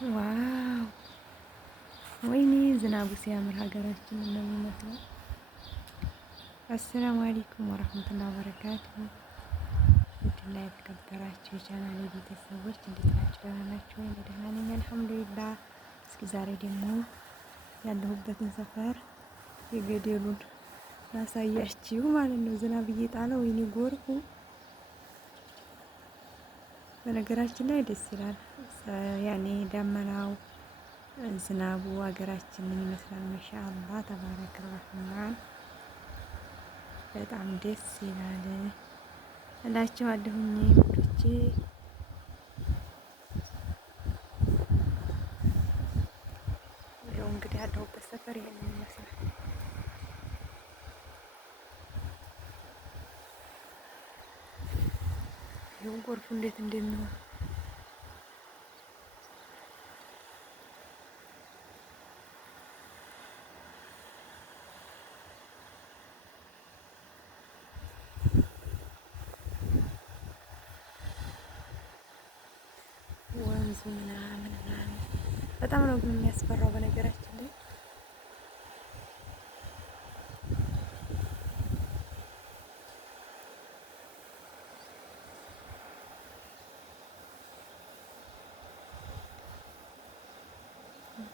ዋው ወይኔ ዝናቡ ሲያምር ሀገራችን ነው የሚመስለው። አሰላሙ አለይኩም ወራህመቱላሂ ወበረካቱሁ። ውድና የተከበራችሁ የቻናሌ ቤተሰቦች እንዴት ናችሁ? ደህና ናችሁ? እኔ ደህና ነኝ አልሐምዱሊላህ። እስኪ ዛሬ ደግሞ ያለሁበትን ሰፈር የገደሉን ላሳያችሁ ማለት ነው። ዝናብ እየጣለ ወይኔ ጎርፉ በነገራችን ላይ ደስ ይላል። ያኔ ደመናው ዝናቡ ሀገራችንን ይመስላል። ማሻአላህ ተባረከ ረህማን በጣም ደስ ይላል እላችኋለሁኝ ውዶቼ። ያው እንግዲህ ያለሁበት ሰፈር ይሄንን ይመስላል። ይኸው ጎርፉ እንዴት እንደሚሆን ወንዙ ምናምን በጣም ነው ግን የሚያስፈራው በነገራችን ላይ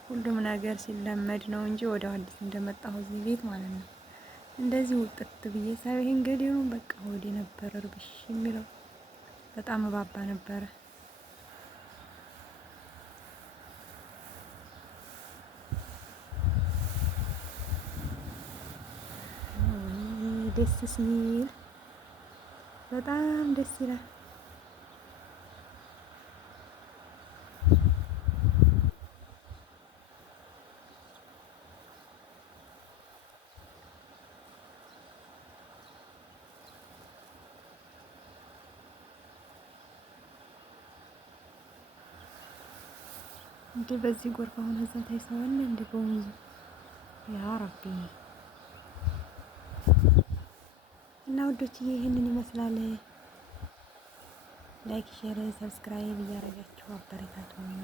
ሁሉም ነገር ሲለመድ ነው እንጂ ወደ አዲስ እንደመጣሁ እዚህ ቤት ማለት ነው። እንደዚህ ውጥት ብዬ ሳይ ይሄን ገደሉን በቃ ወዴ ነበር እርብሽ የሚለው በጣም እባባ ነበረ። ደስ ሲል በጣም ደስ ይላል። እንዴ በዚህ ጎርፍ አሁን እዛ ታይሰዋል እንዴ በወንዙ ያ ረቢ። እና ውዶችዬ ይሄንን ይመስላል። ላይክ ሼር ሰብስክራይብ እያደረጋችሁ አበረታቱኝ።